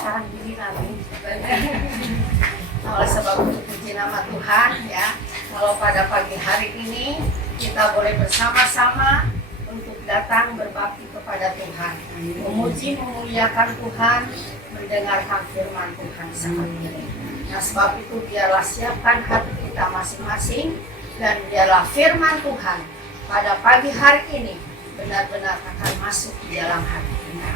sekarang gini nanti. Oleh sebab itu puji nama Tuhan ya. Kalau pada pagi hari ini kita boleh bersama-sama untuk datang berbakti kepada Tuhan, memuji memuliakan Tuhan, mendengarkan firman Tuhan saat ini. Nah sebab itu biarlah siapkan hati kita masing-masing dan biarlah firman Tuhan pada pagi hari ini benar-benar akan masuk di dalam hati kita.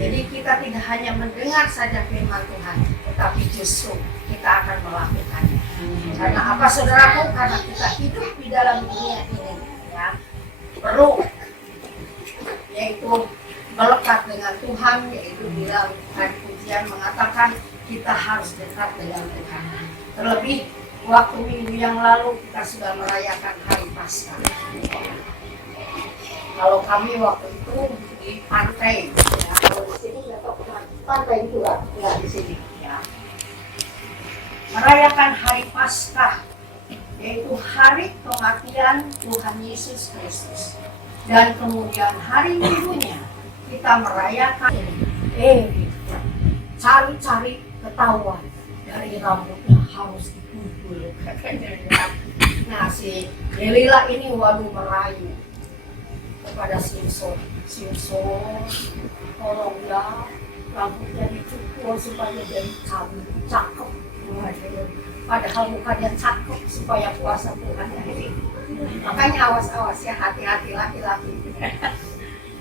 Jadi kita tidak hanya mendengar saja firman Tuhan, tetapi justru kita akan melakukannya. Karena apa saudaraku? Karena kita hidup di dalam dunia ini ya, perlu yaitu melekat dengan Tuhan, yaitu di dalam pujian mengatakan kita harus dekat dengan Tuhan. Terlebih waktu minggu yang lalu kita sudah merayakan hari Paskah. Kalau kami waktu itu di pantai, ya, kalau di sini nggak tahu pantai itu nggak di sini. Ya. Merayakan hari Paskah, yaitu hari kematian Tuhan Yesus Kristus. Dan kemudian hari minggunya kita merayakan cari-cari ketahuan dari rambutnya harus dikumpul. Nah si Delila ini merayu kepada Simpson, tolong ya rambutnya dicukur supaya jadi cakep. Padahal mukanya cakep supaya puasa Tuhan ini. Makanya awas-awas ya, hati-hati laki-laki.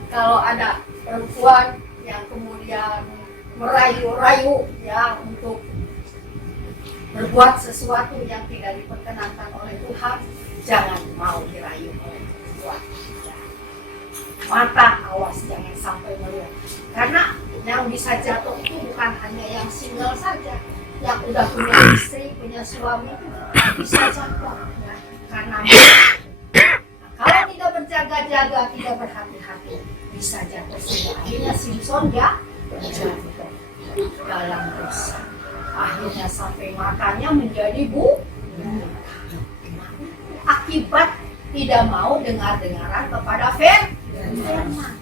Kalau ada perempuan yang kemudian merayu-rayu ya untuk berbuat sesuatu yang tidak diperkenankan oleh Tuhan, jangan mau dirayu oleh perempuan. Mata awas jangan sampai melihat. Karena yang bisa jatuh itu bukan hanya yang single saja, yang udah punya istri, punya suami itu bisa jatuh. Ya. Karena kalau tidak berjaga-jaga, tidak berhati-hati, bisa jatuh. Sehingga akhirnya Simpson ya jatuh dalam dosa. Akhirnya sampai matanya menjadi buta. Akibat tidak mau dengar-dengaran kepada firman.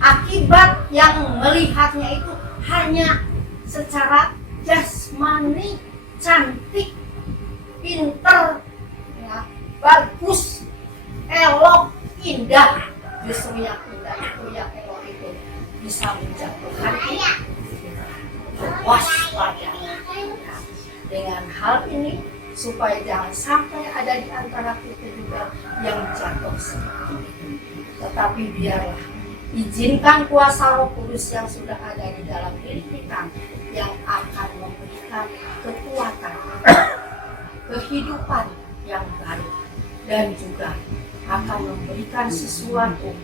Akibat yang melihatnya itu hanya secara jasmani, cantik, pinter, ya, bagus, elok, indah. Justru yang indah itu, yang elok itu bisa menjatuhkan kita. Waspada dengan hal ini supaya jangan sampai ada di antara kita juga yang jatuh seperti itu. Tetapi biarlah izinkan kuasa Roh Kudus yang sudah ada di dalam diri kita yang akan memberikan kekuatan, kehidupan yang baru, dan juga akan memberikan sesuatu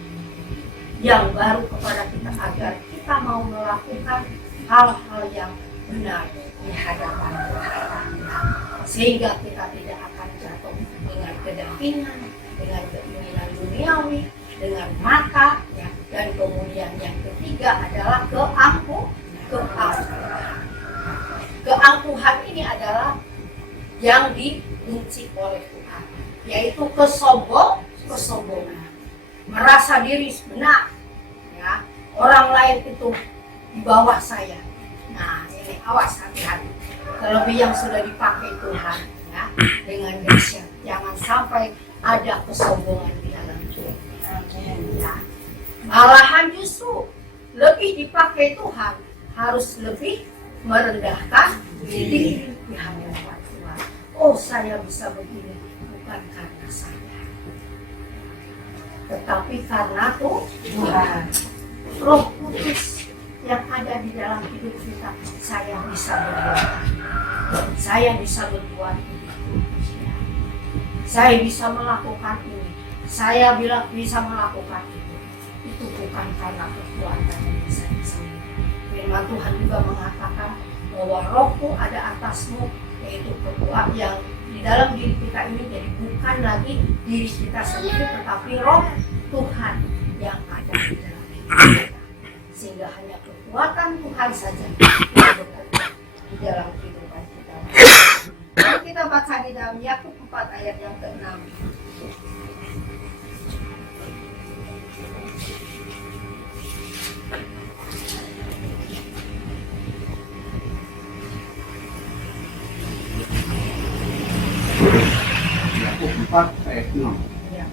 yang baru kepada kita agar kita mau melakukan hal-hal yang benar di hadapan Tuhan, sehingga kita tidak akan jatuh dengan kedagingan, dengan keinginan duniawi, dengan mata, ya. Dan kemudian yang ketiga adalah keangkuhan. Keangkuhan ini adalah yang dibenci oleh Tuhan, yaitu kesombongan, merasa diri benar, ya. Orang lain itu di bawah saya. Nah ini awas, hati-hati. Terlebih yang sudah dipakai Tuhan ya, dengan dahsyat, jangan sampai ada kesombongan di dalam diri. Ya. Malahan justru lebih dipakai Tuhan, harus lebih merendahkan diri di hadapan Tuhan. Oh saya bisa begini bukan karena saya, tetapi karena Tuhan. Roh Kudus yang ada di dalam hidup kita, saya bisa berbuat. Saya bisa berbuat ini. Saya bisa melakukan ini. Saya bisa melakukan itu. Itu bukan karena kekuatan yang bisa saya. Firman Tuhan juga mengatakan bahwa Rohku ada atasmu, yaitu kekuatan yang di dalam diri kita ini. Jadi bukan lagi diri kita sendiri, tetapi Roh Tuhan yang ada di dalam diri kita. Sehingga hanya kekuatan Tuhan saja yang bekerja di dalam kehidupan kita. Mari kita baca di dalam Yakub 4 ayat yang ke-6. 4 ayat 6. Ya.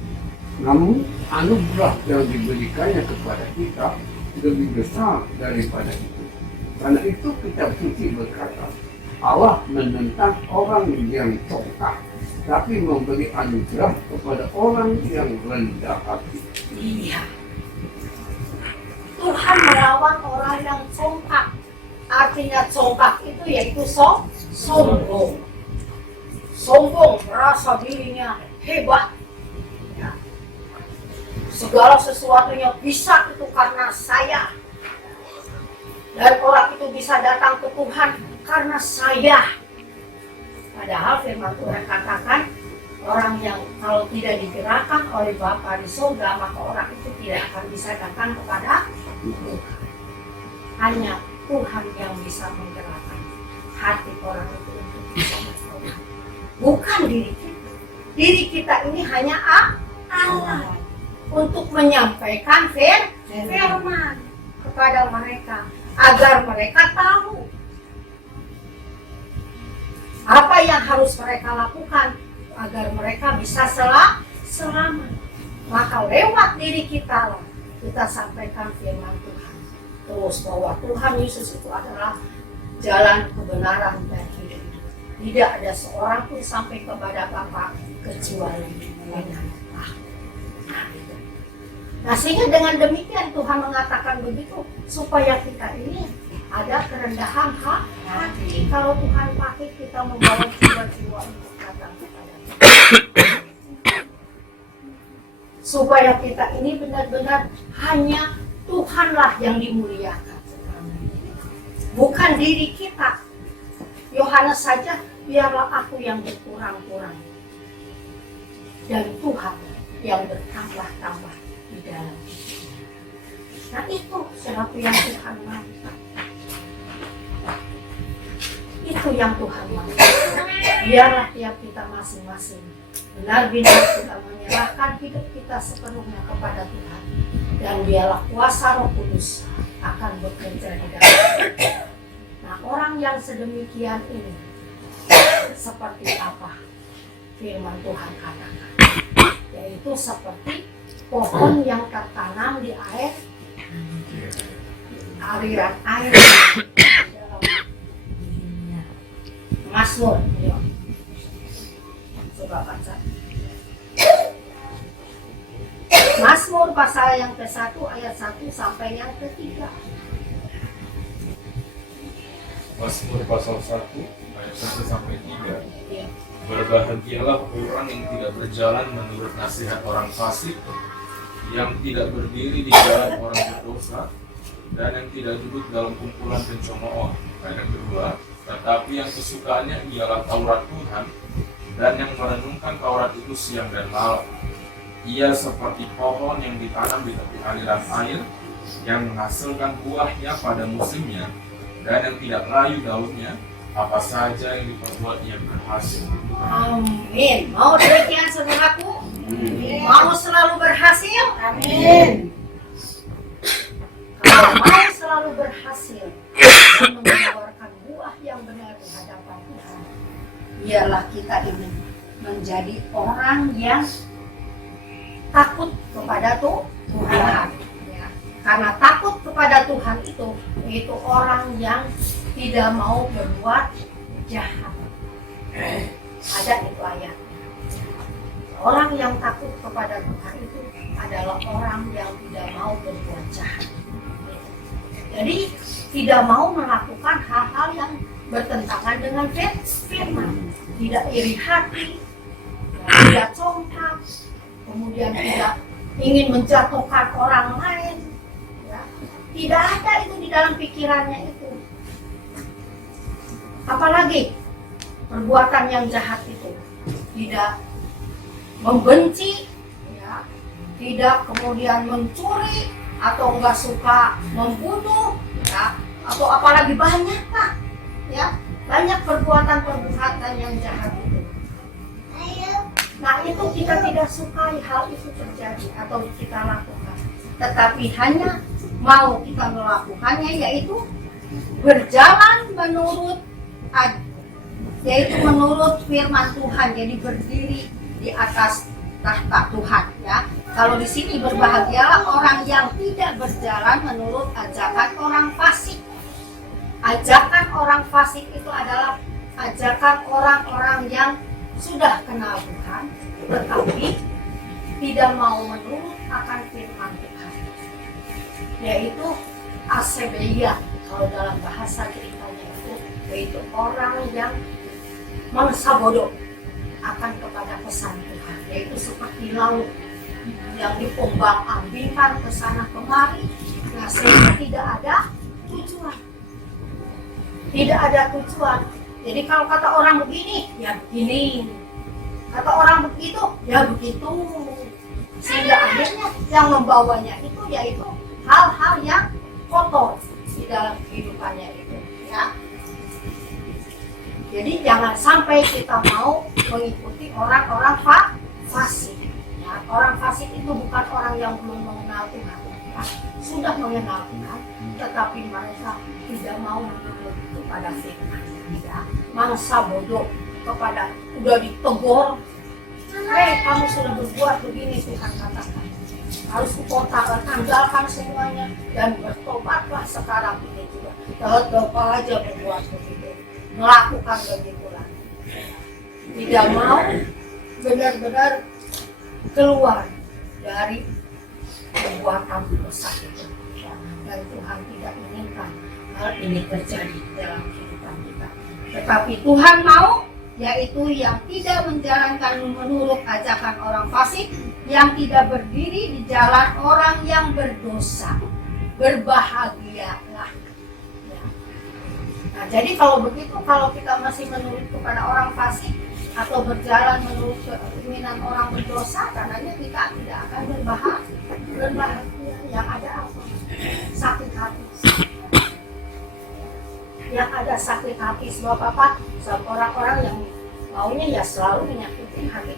Namun anugerah yang diberikannya kepada kita lebih besar daripada itu. Karena itu kitab suci berkata, Allah menentang orang yang congkak, tapi memberi anugerah kepada orang yang rendah hati. Iya. Tuhan melawan orang yang congkak. Artinya congkak itu yaitu sombong. Sombong, merasa dirinya hebat. Ya. Segala sesuatunya bisa itu karena saya. Dan orang itu bisa datang ke Tuhan karena saya. Padahal firman Tuhan katakan, orang yang kalau tidak digerakkan oleh Bapa di surga, maka orang itu tidak akan bisa datang kepada Tuhan. Hanya Tuhan yang bisa menggerakkan hati orang itu untuk bisa bertobat. Bukan diri kita. Diri kita ini hanya Allah untuk menyampaikan firman kepada mereka agar mereka tahu apa yang harus mereka lakukan agar mereka bisa selamat. Maka lewat diri kita lah kita sampaikan firman Tuhan. Terus bahwa Tuhan Yesus itu adalah jalan kebenaran dan hidup. Tidak ada seorang pun sampai kepada Bapa kecuali dengan Aku. Nah, sehingga dengan demikian Tuhan mengatakan begitu supaya kita ini ada kerendahan hati. Kalau Tuhan pakai kita membawa jiwa-jiwa untuk datang kepada Tuhan. Supaya kita ini benar-benar hanya Tuhanlah yang dimuliakan. Bukan diri kita. Yohanes saja, biarlah aku yang berkurang-kurang. Dan Tuhan yang bertambah-tambah di dalam. Nah itu sesuatu yang Tuhan mau. Itu yang Tuhan mau. Biarlah tiap kita masing-masing benar-benar kita menyerahkan hidup kita sepenuhnya kepada Tuhan. Dan biarlah kuasa Roh Kudus akan bekerja di dalam kita. Nah orang yang sedemikian ini seperti apa firman Tuhan katakan? Yaitu seperti pohon yang tertanam di aliran air Mazmur. Coba baca. Mazmur pasal yang ke-1 ayat 1 sampai yang ke-3. Mazmur pasal 1 ayat 1 sampai 3. Ya. Berbahagialah orang yang tidak berjalan menurut nasihat orang fasik, yang tidak berdiri di jalan orang berdosa, dan yang tidak duduk dalam kumpulan pencemooh. Ayat kedua, tetapi yang kesukaannya ialah Taurat Tuhan, dan yang merenungkan Taurat itu siang dan malam. Ia seperti pohon yang ditanam di tepi aliran air, yang menghasilkan buahnya pada musimnya, dan yang tidak layu daunnya, apa saja yang diperbuat ia berhasil. Amin. Mau demikian saudaraku? Mau selalu berhasil? Amin. Kalau mau selalu berhasil dan mengeluarkan buah yang benar di hadapan Tuhan, biarlah kita ini menjadi orang yang takut kepada Tuhan. Ya. Karena takut kepada Tuhan itu orang yang tidak mau berbuat jahat. Ada itu ayat. Orang yang takut kepada Tuhan itu adalah orang yang tidak mau berbuat jahat. Jadi tidak mau melakukan hal-hal yang bertentangan dengan firman. Tidak iri hati, tidak congkak, kemudian tidak ingin menjatuhkan orang lain. Ya. Tidak ada itu di dalam pikirannya itu. Apalagi perbuatan yang jahat itu tidak membenci, ya, tidak kemudian mencuri atau enggak suka membunuh, ya, atau apalagi banyak lah, ya, banyak perbuatan-perbuatan yang jahat itu. Nah itu kita tidak sukai hal itu terjadi atau kita lakukan, tetapi hanya mau kita melakukannya yaitu berjalan menurut firman Tuhan, jadi berdiri di atas tahta Tuhan ya. Kalau di sini berbahagialah orang yang tidak berjalan menurut ajakan orang fasik. Ajakan orang fasik itu adalah ajakan orang-orang yang sudah kenal Tuhan, tetapi tidak mau menurut akan firman Tuhan. Yaitu asebeia, kalau dalam bahasa ceritanya itu, yaitu orang yang mangsa bodoh akan kepada pesan Tuhan, yaitu seperti laut yang diombang-ambingkan ke sana kemari, nah sehingga tidak ada tujuan. Tidak ada tujuan. Jadi kalau kata orang begini, ya begini. Kata orang begitu, ya begitu. Sehingga akhirnya yang membawanya itu yaitu hal-hal yang kotor di dalam kehidupannya itu. Ya. Jadi jangan sampai kita mau mengikuti orang-orang fasik. Ya, orang fasik itu bukan orang yang belum mengenal Tuhan. Ya, sudah mengenal Tuhan, tetapi mereka tidak mau menurut kepada firman. Ya, mangsa bodoh kepada udah ditegur, kamu sudah berbuat begini, Tuhan katakan harus kota tanggalkan semuanya dan bertobatlah sekarang ini juga. Tetap aja berbuat begitu, melakukan begitulah, tidak mau benar-benar keluar dari perbuatan dosa itu. Dan Tuhan tidak inginkan hal ini terjadi dalam kehidupan kita. Tetapi Tuhan mau, yaitu yang tidak menjalankan menurut ajakan orang fasik, yang tidak berdiri di jalan orang yang berdosa. Berbahagialah. Ya. Nah, jadi kalau begitu, kalau kita masih menurut kepada orang fasik atau berjalan menurut keinginan orang berdosa, karenanya kita tidak akan berbahagia. Yang ada apa? Sakit hati. Yang ada sakit hati sebab apa? Sebab orang-orang yang maunya ya selalu menyakiti hati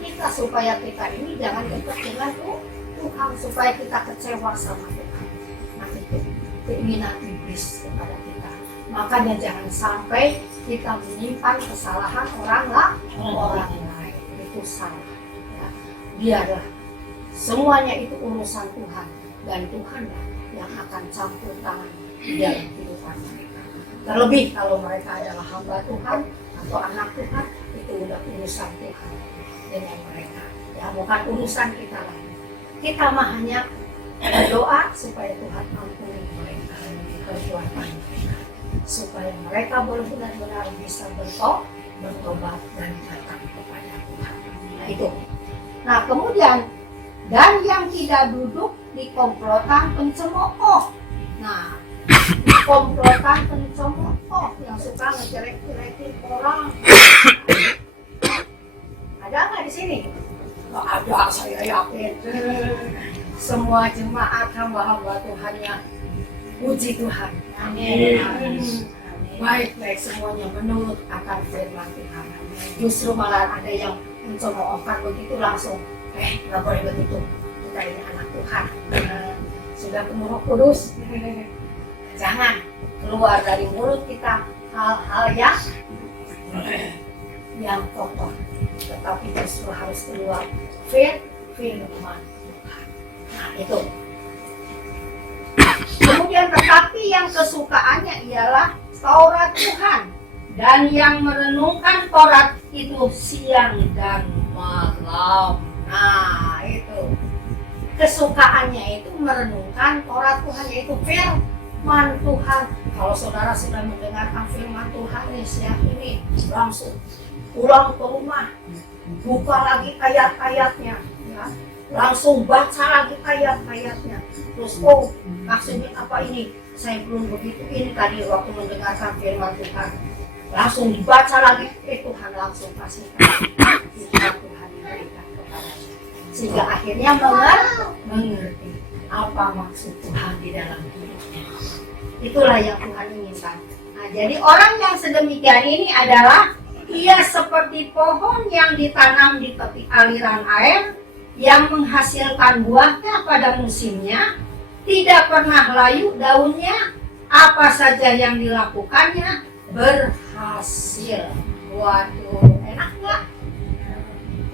kita, supaya kita ini jangan dekat dengan Tuhan, supaya kita kecewa sama Tuhan. Nah itu keinginan iblis kepada kita. Makanya jangan sampai kita menyimpan kesalahan orang lain. Itu salah. Ya. Biarlah semuanya itu urusan Tuhan, dan Tuhan yang akan campur tangan di dalam kehidupan mereka. Terlebih kalau mereka adalah hamba Tuhan atau anak Tuhan, itu udah urusan Tuhan dengan mereka. Ya, bukan urusan kita lagi. Kita mah hanya berdoa supaya Tuhan ampuni mereka perbuatan mereka, supaya mereka benar-benar bisa bertobat dan datang kepada Tuhan. Nah itu. Nah kemudian, dan yang tidak duduk di komplotan pencemooh. Nah, di komplotan pencemooh yang suka ngejelek-jelekin orang. Ada nggak di sini? Nggak ada, saya yakin. Semua jemaat hamba-hamba Tuhannya, puji Tuhan. Amin. Baik-baik semuanya menurut akan firman Tuhan. Justru malah ada yang mencemoohkan begitu langsung. Nggak boleh begitu. Kita ini anak Tuhan. Sudah penuh Roh Kudus. Jangan keluar dari mulut kita hal-hal yang kotor. Tetapi justru harus keluar firman Tuhan. Nah itu. Kemudian tetapi yang kesukaannya ialah Taurat Tuhan, dan yang merenungkan Taurat itu siang dan malam. Nah itu kesukaannya itu merenungkan Taurat Tuhan, yaitu firman Tuhan. Kalau saudara sudah mendengarkan firman Tuhan nih siang ini, langsung pulang ke rumah, buka lagi ayat-ayatnya, ya. Langsung baca lagi ayat-ayatnya. Terus maksudnya apa ini? Saya belum begitu ini tadi waktu mendengarkan firman Tuhan. Langsung dibaca lagi, Tuhan langsung kasih firman Tuhan diberikan kepadanya. Sehingga akhirnya mengerti apa maksud Tuhan di dalam hidupnya. Itulah yang Tuhan inginkan. Nah, jadi orang yang sedemikian ini adalah ia seperti pohon yang ditanam di tepi aliran air, yang menghasilkan buahnya pada musimnya, tidak pernah layu daunnya, apa saja yang dilakukannya berhasil. Waduh, enak nggak?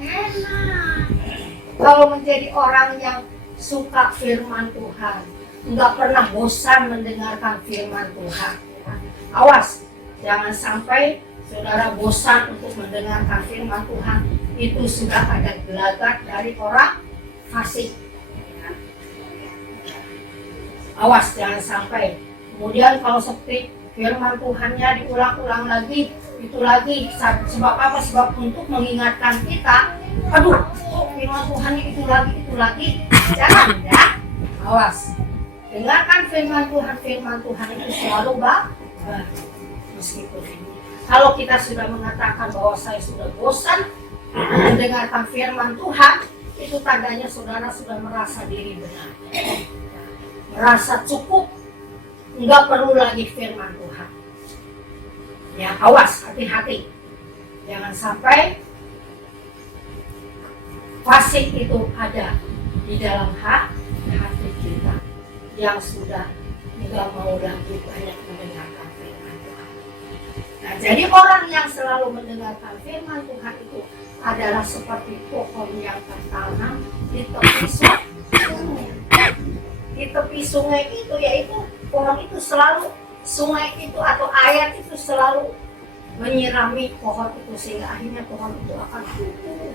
enak. Kalau menjadi orang yang suka firman Tuhan, nggak pernah bosan mendengarkan firman Tuhan. Awas, jangan sampai saudara bosan untuk mendengarkan firman Tuhan. Itu sudah ada gelagat dari orang fasik. Awas, jangan sampai. Kemudian kalau seperti firman Tuhannya diulang-ulang lagi, itu lagi. Sebab apa? Sebab untuk mengingatkan kita, aduh, kok firman Tuhan itu lagi. Jangan ya. Awas. Dengarkan firman Tuhan itu selalu baik. Meskipun ini. Kalau kita sudah mengatakan bahwa saya sudah bosan mendengarkan firman Tuhan, itu tandanya saudara sudah merasa diri benar. Merasa cukup, nggak perlu lagi firman Tuhan. Ya, awas, hati-hati. Jangan sampai fasik itu ada di dalam hati kita yang sudah nggak mau lagi banyak mendengarkan firman Tuhan. Nah, jadi orang yang selalu mendengarkan firman Tuhan itu adalah seperti pohon yang tertanam di tepi sungai. Di tepi sungai itu, yaitu pohon itu selalu, sungai itu atau air itu selalu menyirami pohon itu sehingga akhirnya pohon itu akan tumbuh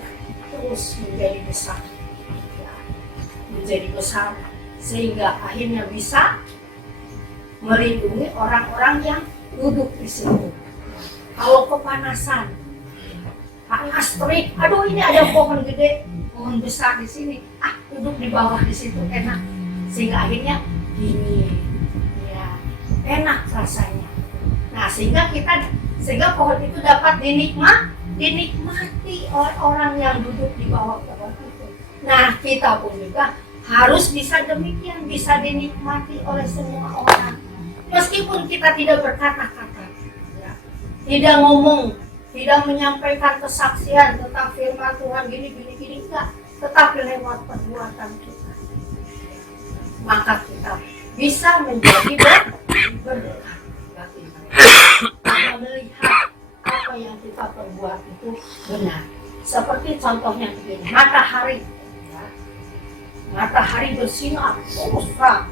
terus menjadi besar, sehingga akhirnya bisa melindungi orang-orang yang duduk di situ. Kalau kepanasan, panas terik, aduh ini ada pohon gede, pohon besar di sini, duduk di bawah di situ enak, sehingga akhirnya dingin, ya enak rasanya. Nah sehingga pohon itu dapat dinikmati oleh orang yang duduk di bawah pohon itu. Nah kita pun juga harus bisa demikian, bisa dinikmati oleh semua orang, meskipun kita tidak berkata-kata, ya, tidak ngomong, tidak menyampaikan kesaksian tentang firman Tuhan gini enggak, tetapi lewat perbuatan kita, maka kita bisa menjadi berkat bagi mereka. Kita melihat apa yang kita perbuat itu benar. Seperti contohnya begini, matahari bersinar terus terang.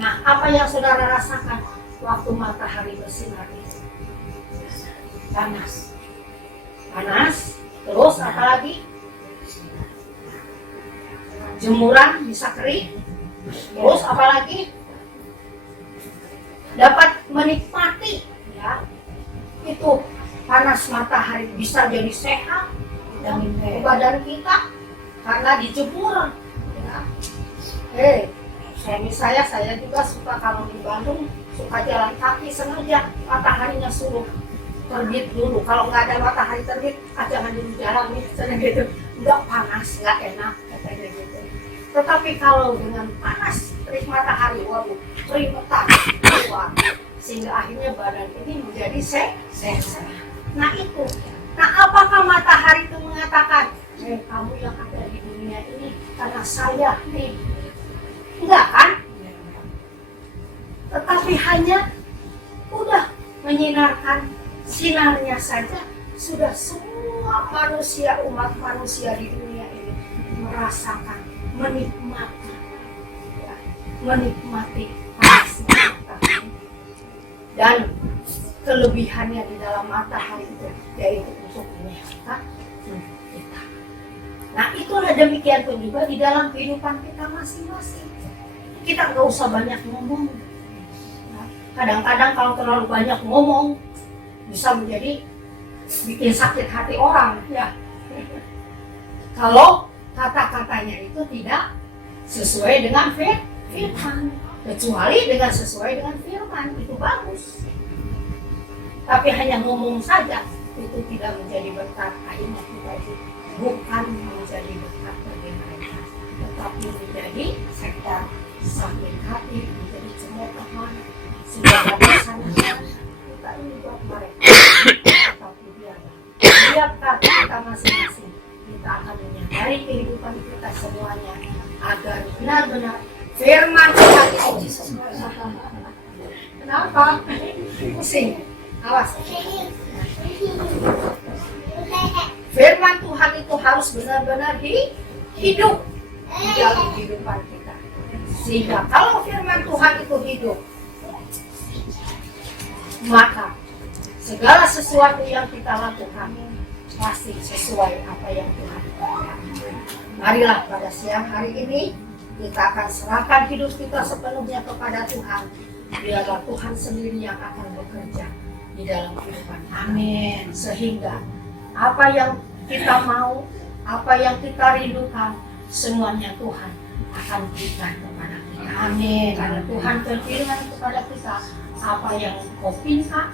Nah, apa yang saudara rasakan waktu matahari bersinar itu? Panas, terus apa lagi? Jemuran bisa kering, terus apa lagi? Dapat menikmati, ya, itu panas matahari bisa jadi sehat dan badan kita karena dijemur. Suami saya juga suka kalau di Bandung suka jalan kaki sengaja mataharinya suruh terbit dulu. Kalau nggak ada matahari terbit, jangan dulu jalan nih, gitu. Nggak panas, nggak enak, katanya gitu. Tetapi kalau dengan panas terik matahari, waduh, keringetan keluar, sehingga akhirnya badan ini menjadi sehat. Nah itu. Nah apakah matahari itu mengatakan, kamu yang ada di dunia ini karena saya nih? Enggak kan? Tetapi hanya udah menyinarkan sinarnya saja sudah semua manusia, umat manusia di dunia ini merasakan, menikmati panasnya matahari. Dan kelebihannya di dalam matahari itu yaitu untuk menyehatkan kita. Nah itulah demikian pun juga di dalam kehidupan kita masing-masing. Kita nggak usah banyak ngomong. Nah, kadang-kadang kalau terlalu banyak ngomong bisa menjadi bikin sakit hati orang, ya. Kalau kata-katanya itu tidak sesuai dengan firman, kecuali dengan sesuai dengan firman itu bagus. Tapi hanya ngomong saja itu tidak menjadi berkat. Akhirnya kita itu bukan menjadi berkat bagi mereka, tetapi menjadi sektor sakit hati, menjadi cemoohan, segala macamnya kita ini buat mereka. Tetapi biarkan kita masing-masing kita akan menyadari kehidupan kita semuanya agar benar-benar firman Tuhan itu. Kenapa? Pusing. Awas. Firman Tuhan itu harus benar-benar hidup di dalam kehidupan kita. Sehingga kalau firman Tuhan itu hidup, maka segala sesuatu yang kita lakukan pasti sesuai apa yang Tuhan katakan. Marilah pada siang hari ini kita akan serahkan hidup kita sepenuhnya kepada Tuhan. Biarlah Tuhan sendiri yang akan bekerja di dalam kehidupan. Amin. Sehingga apa yang kita mau, apa yang kita rindukan, semuanya Tuhan akan berikan kepada kita. Amin. Karena Tuhan berfirman kepada kita, apa yang kau minta,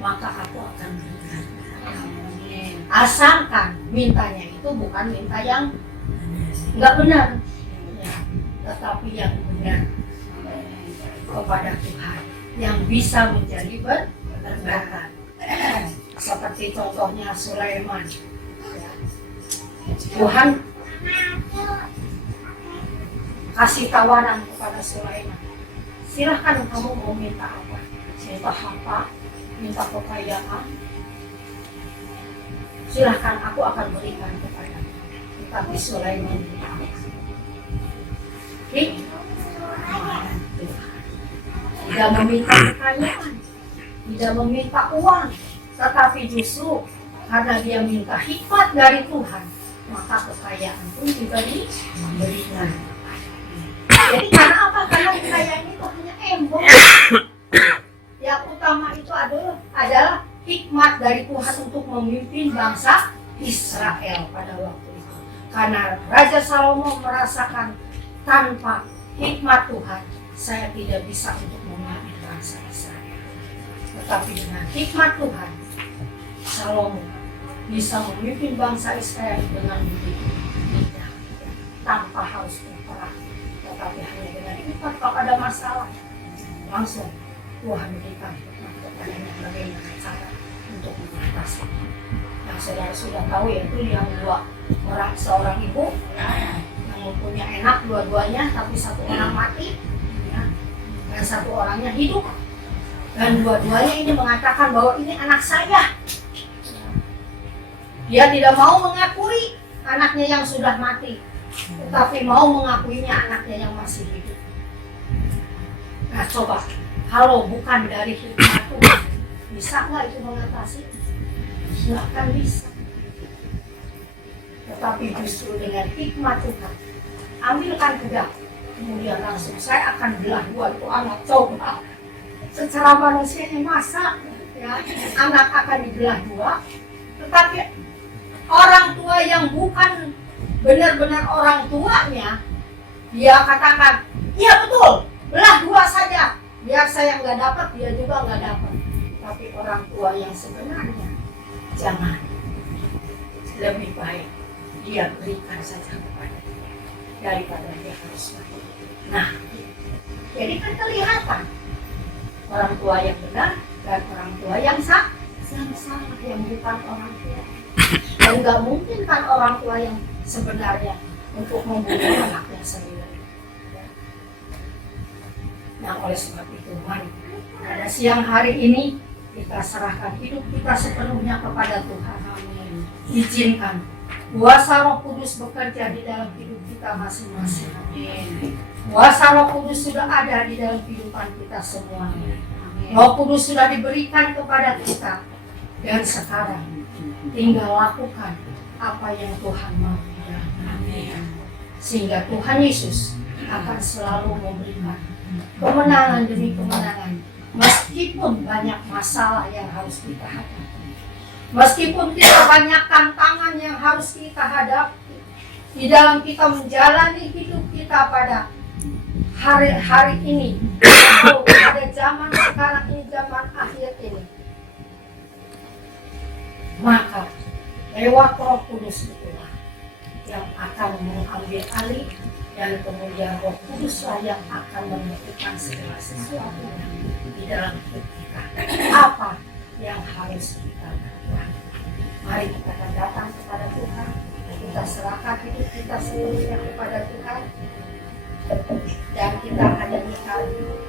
maka aku akan berikan. Amin. Asalkan mintanya itu bukan minta yang nggak benar, ya, tetapi yang benar kepada Tuhan, yang bisa menjadi berkat. Seperti contohnya Sulaiman. Ya. Tuhan kasih tawaran kepada Sulaiman. Silahkan kamu mau minta apa? Minta harta, minta kekayaan. Silahkan, aku akan berikan kepadamu. Tetapi Sulaiman tidak meminta kekayaan, tidak meminta uang, tetapi justru karena dia minta hikmat dari Tuhan, maka kekayaan pun juga diberikan. Jadi karena apa? Karena kekayaan itu hanya embong. Yang utama itu adalah hikmat dari Tuhan untuk memimpin bangsa Israel pada waktu itu. Karena Raja Salomo merasakan tanpa hikmat Tuhan, saya tidak bisa untuk memimpin bangsa Israel. Tetapi dengan hikmat Tuhan, Salomo bisa memimpin bangsa Israel dengan begitu indah, tanpa harus berperang. Tetapi hanya dengan hikmat, kalau ada masalah, langsung Tuhan berikan hikmat kepadanya bagaimana cara untuk mengatasi. Yang saudara sudah tahu, yaitu yang seorang ibu yang mempunyai anak dua-duanya, tapi satu orang mati, ya, dan satu orangnya hidup, dan dua-duanya ini mengatakan bahwa ini anak saya. Dia tidak mau mengakui anaknya yang sudah mati, tetapi mau mengakuinya anaknya yang masih hidup. Nah coba, kalau bukan dari hikmat Tuhan, bisa nggak itu mengatasi? Nggak akan bisa. Tetapi justru dengan hikmat Tuhan, ambilkan pedang, kemudian langsung saya akan belah dua itu anak. Coba, secara manusianya masa ya, anak akan dibelah dua, tetapi orang tua yang bukan benar-benar orang tuanya, dia katakan, iya betul, belah dua saja, biar saya nggak dapat, dia juga nggak dapat. Tapi orang tua yang sebenarnya, jangan, lebih baik dia berikan saja kepada dia, daripada dia harus mati. Nah, jadi kan kelihatan orang tua yang benar dan orang tua yang salah, yang bukan orang tua. Dan nggak mungkin kan orang tua yang sebenarnya untuk membunuh anaknya sendiri. Nah oleh sebab itu, mari pada siang hari ini kita serahkan hidup kita sepenuhnya kepada Tuhan. Amin. Izinkan kuasa Roh Kudus bekerja di dalam hidup kita masing-masing. Amin. Kuasa Roh Kudus sudah ada di dalam kehidupan kita semua. Amin. Roh Kudus sudah diberikan kepada kita, dan sekarang tinggal lakukan apa yang Tuhan mau. Amin. Sehingga Tuhan Yesus akan selalu memberikan kemenangan demi kemenangan, meskipun banyak masalah yang harus kita hadapi, meskipun kita banyak tantangan yang harus kita hadapi di dalam kita menjalani hidup kita pada hari-hari ini, atau pada zaman sekarang ini, zaman akhir ini. Maka lewat Roh Kudus itulah yang akan mengambil alih, dan kemudian Roh Kuduslah yang akan menentukan segala sesuatu di dalam hidup kita. Apa yang harus kita lakukan? Mari kita akan datang kepada Tuhan, kita serahkan hidup kita seluruhnya kepada Tuhan, dan kita akan nyanyikan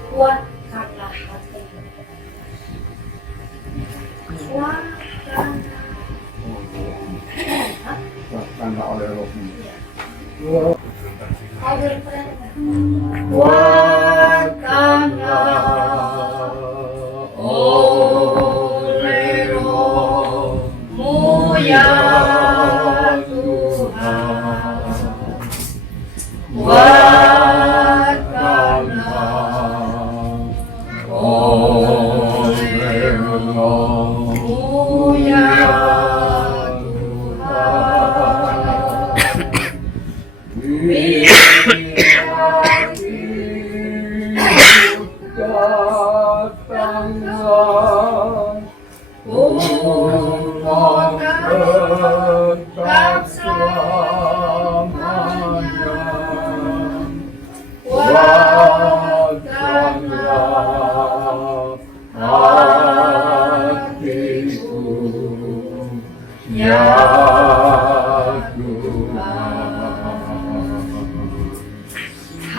kuatkanlah hatimu. Kuatkanlah tentang firman. Kau berperan. Kuatkanlah oleh Roh-Mu ya Tuhan. Kuatkanlah oleh Roh-Mu ya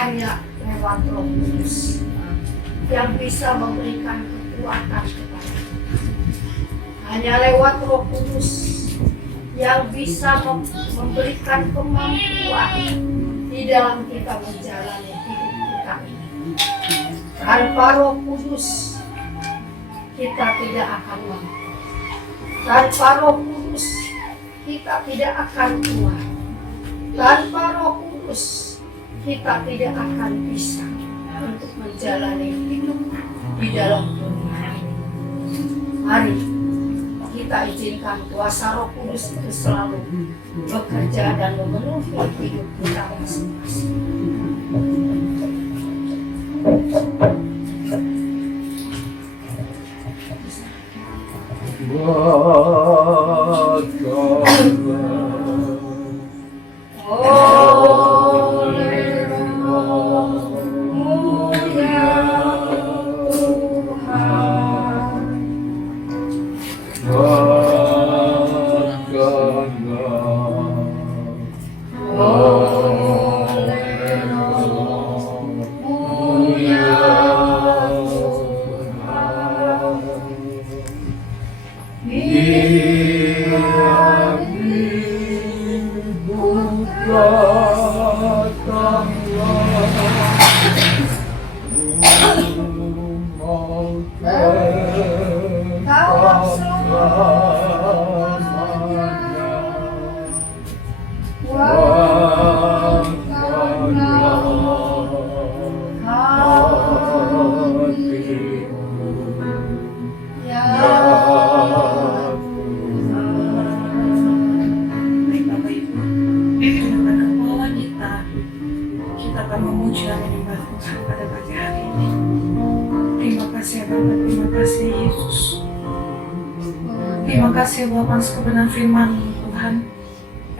hanya lewat Roh Kudus yang bisa memberikan kekuatan kepada kita. Hanya lewat Roh Kudus yang bisa memberikan kemampuan di dalam kita menjalani hidup kita ini. Tanpa Roh Kudus kita tidak akan mampu. Tanpa Roh Kudus kita tidak akan kuat. Tanpa Roh Kudus kita tidak akan bisa untuk menjalani hidup di dalam dunia ini. Mari kita izinkan kuasa Roh Kudus itu selalu bekerja dan memenuhi hidup kita masing-masing. Terima kasih Bapa atas kebenaran firman Tuhan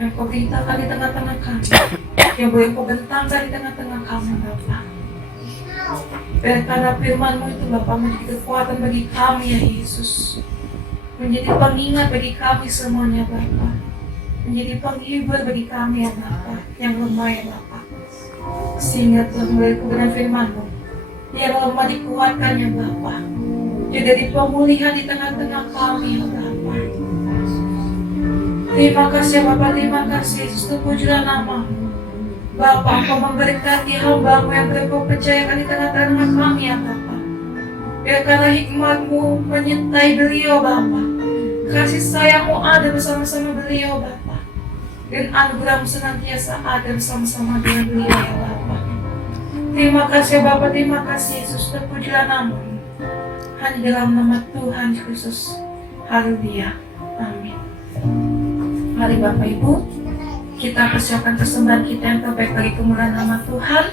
yang Kau beritakan di tengah-tengah kami, yang boleh Kau bentangkan di tengah-tengah kami Bapa. Dan karena firman-Mu itu Bapa menjadi kekuatan bagi kami ya Yesus, menjadi pengingat bagi kami semuanya Bapa, menjadi penghibur bagi kami ya Bapa yang lemah ya Bapa, sehingga Tuhan melalui kebenaran firman-Mu yang lemah dikuatkan ya Bapa, jadi pemulihan di tengah-tengah kami ya Bapa. Terima kasih Bapa, terima kasih Yesus, terpujilah nama-Mu. Bapa, Kau memberkati hamba-Mu yang Kau percayakan di tengah-tengah kami ya Bapa. Ya karena hikmat-Mu menyertai beliau Bapa, kasih sayang-Mu ada bersama-sama beliau Bapa, dan anugerah-Mu senantiasa ada bersama-sama dengan beliau ya Bapa. Terima kasih Bapa, terima kasih Yesus, terpujilah nama-Mu. Hanya dalam nama Tuhan Yesus. Haleluya. Amin. Mari Bapak Ibu, kita persiapkan persembahan kita yang terbaik bagi kemuliaan nama Tuhan.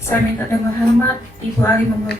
Saya minta dengan hormat Ibu Ali memulai.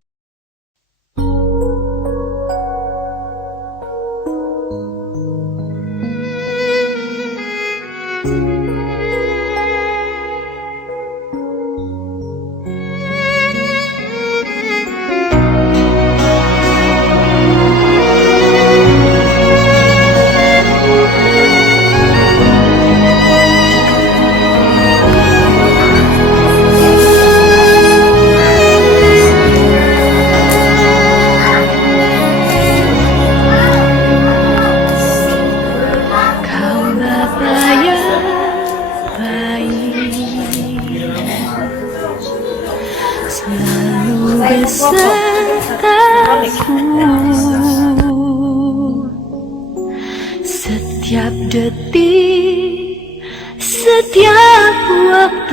besertamu setiap detik, setiap waktu.